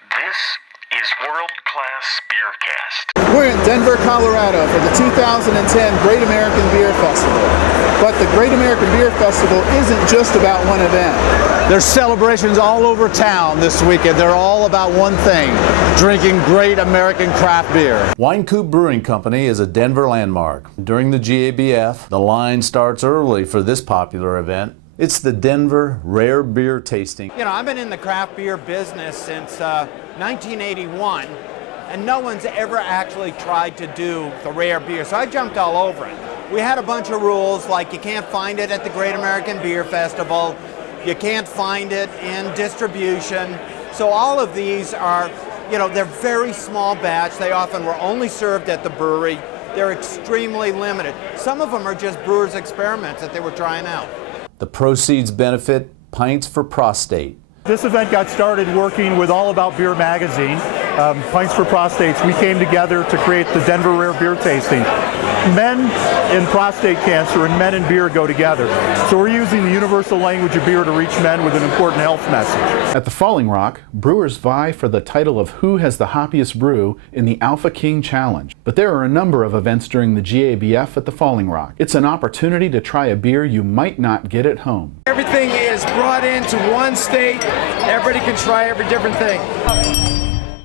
This is World Class BeerCast. We're in Denver, Colorado for the 2010 Great American Beer Festival. But the Great American Beer Festival isn't just about one event. There's celebrations all over town this weekend. They're all about one thing: drinking great American craft beer. Wine Coop Brewing Company is a Denver landmark. During the GABF, the line starts early for this popular event. It's the Denver Rare Beer Tasting. You know, I've been in the craft beer business since 1981, and no one's ever actually tried to do the rare beer, so I jumped all over it. We had a bunch of rules, like you can't find it at the Great American Beer Festival, you can't find it in distribution. So all of these are, you know, they're very small batch. They often were only served at the brewery. They're extremely limited. Some of them are just brewers' experiments that they were trying out. The proceeds benefit Pints for Prostate. This event got started working with All About Beer magazine, Pints for Prostates. We came together to create the Denver Rare Beer Tasting. Men in prostate cancer and men in beer go together. So we're using the universal language of beer to reach men with an important health message. At the Falling Rock, brewers vie for the title of who has the hoppiest brew in the Alpha King Challenge. But there are a number of events during the GABF at the Falling Rock. It's an opportunity to try a beer you might not get at home. Everything is brought into one state. Everybody can try every different thing.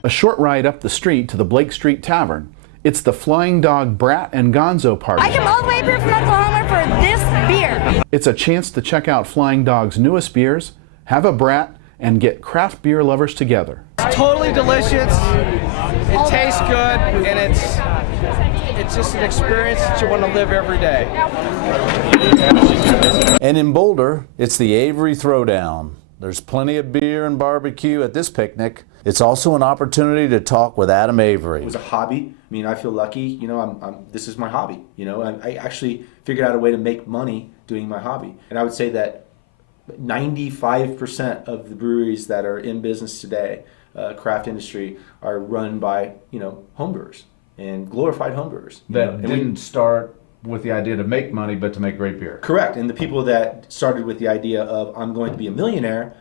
A short ride up the street to the Blake Street Tavern. It's the Flying Dog Brat and Gonzo Party. I came all the way here from Oklahoma for this beer. It's a chance to check out Flying Dog's newest beers, have a brat, and get craft beer lovers together. It's totally delicious. It tastes good, and it's just an experience that you want to live every day. And in Boulder, it's the Avery Throwdown. There's plenty of beer and barbecue at this picnic. It's also an opportunity to talk with Adam Avery. It was a hobby. I mean, I feel lucky. You know, this is my hobby. You know, I actually figured out a way to make money doing my hobby. And I would say that 95% of the breweries that are in business today, craft industry, are run by, you know, homebrewers and glorified homebrewers. That didn't start with the idea to make money, but to make great beer. Correct. And the people that started with the idea of I'm going to be a millionaire,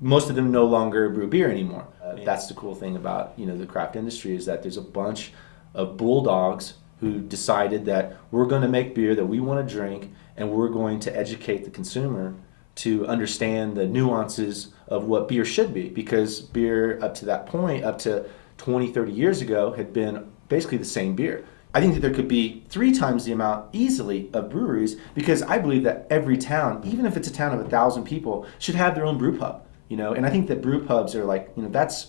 most of them no longer brew beer anymore. That's the cool thing about, you know, the craft industry, is that there's a bunch of bulldogs who decided that we're going to make beer that we want to drink, and we're going to educate the consumer to understand the nuances of what beer should be, because beer up to that point, up to 20, 30 years ago, had been basically the same beer. I think that there could be 3 times the amount easily of breweries, because I believe that every town, even if it's a town of 1,000 people, should have their own brew pub. You know, and I think that brew pubs are like, you know, that's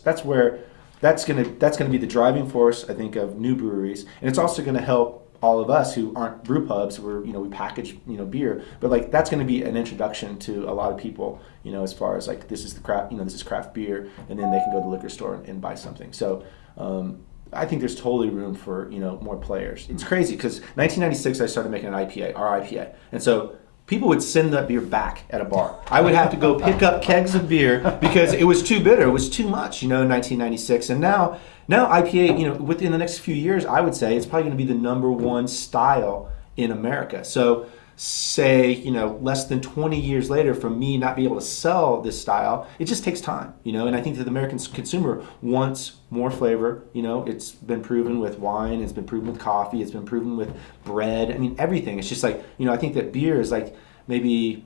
gonna be the driving force, I think, of new breweries, and it's also gonna help all of us who aren't brew pubs. We're, you know, we package, you know, beer, but like that's gonna be an introduction to a lot of people, you know, as far as like this is the craft, you know, this is craft beer, and then they can go to the liquor store and buy something. So I think there's totally room for, you know, more players. It's crazy because 1996 I started making an IPA, our IPA, and so people would send that beer back at a bar. I would have to go pick up kegs of beer because it was too bitter, it was too much, you know, in 1996. And now IPA, you know, within the next few years, I would say it's probably going to be the #1 style in America. So say, you know, less than 20 years later, from me not be able to sell this style, it just takes time, you know, and I think that the American consumer wants more flavor. You know, it's been proven with wine, it's been proven with coffee, it's been proven with bread. I mean, everything. It's just like, you know, I think that beer is like, maybe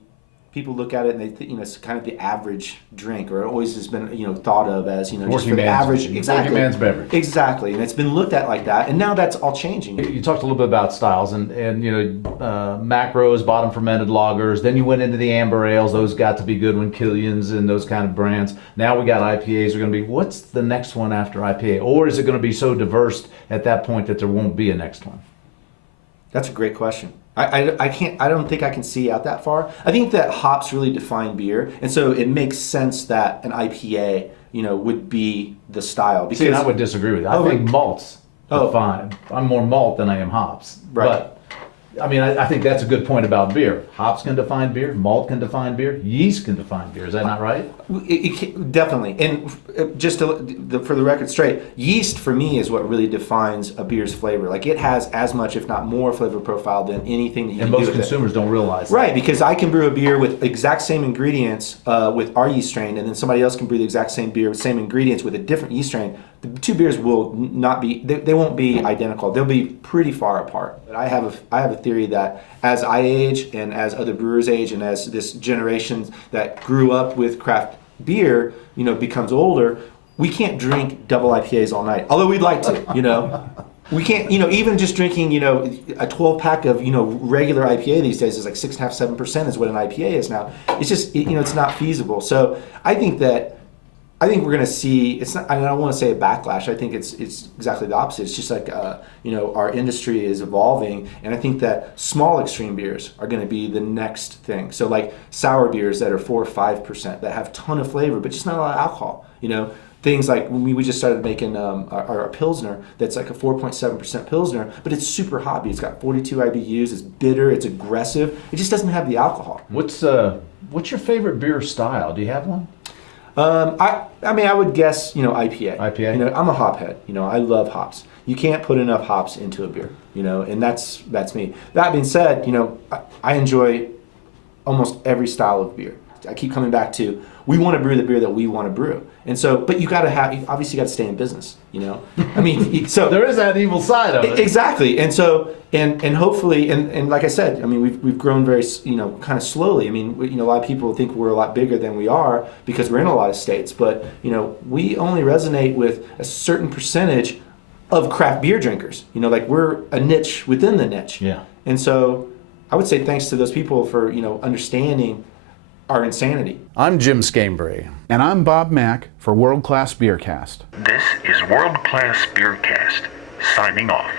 people look at it and they think, you know, it's kind of the average drink, or it always has been, you know, thought of as, you know, just for the average. Exactly. Working man's beverage. Exactly, and it's been looked at like that, and now that's all changing. You talked a little bit about styles, and you know, macros, bottom fermented lagers. Then you went into the amber ales; those got to be good when Killian's and those kind of brands. Now we got IPAs. Are going to be, what's the next one after IPA, or is it going to be so diverse at that point that there won't be a next one? That's a great question. I don't think I can see out that far. I think that hops really define beer, and so it makes sense that an IPA, you know, would be the style. Because see, I would disagree with that. I think malts define. I'm more malt than I am hops. Right. But I think that's a good point about beer. Hops can define beer, malt can define beer, yeast can define beer. Is that not right? Definitely. And just for the record straight, yeast for me is what really defines a beer's flavor. Like it has as much, if not more, flavor profile than anything that you And can do most with consumers don't realize that. Right, because I can brew a beer with exact same ingredients with our yeast strain, and then somebody else can brew the exact same beer with same ingredients with a different yeast strain. The two beers will not be, they won't be identical. They'll be pretty far apart. But I have a theory that as I age and as other brewers age and as this generation that grew up with craft beer, becomes older, we can't drink double IPAs all night. Although we'd like to, We can't, even just drinking, a 12 pack of, regular IPA these days is like 6.5%, 7% is what an IPA is now. It's just, it's not feasible. So I think we're going to see, it's not, I don't want to say a backlash. I think it's exactly the opposite. It's just like, our industry is evolving. And I think that small extreme beers are going to be the next thing. So like sour beers that are 4 or 5% that have a ton of flavor, but just not a lot of alcohol, Things like when we just started making our Pilsner, that's like a 4.7% Pilsner, but it's super hoppy. It's got 42 IBUs, it's bitter, it's aggressive. It just doesn't have the alcohol. What's your favorite beer style? Do you have one? I would guess, IPA. IPA? I'm a hop head. I love hops. You can't put enough hops into a beer, and that's me. That being said, I enjoy almost every style of beer. I keep coming back to, we want to brew the beer that we want to brew. And so, but you obviously got to stay in business, so there is that evil side of it. Exactly. And so, and hopefully, and like I said, we've grown very, kind of slowly. A lot of people think we're a lot bigger than we are because we're in a lot of states, but, we only resonate with a certain percentage of craft beer drinkers, we're a niche within the niche. Yeah. And so I would say thanks to those people for, understanding our insanity. I'm Jim Scambray. And I'm Bob Mack for World Class BeerCast. This is World Class BeerCast, signing off.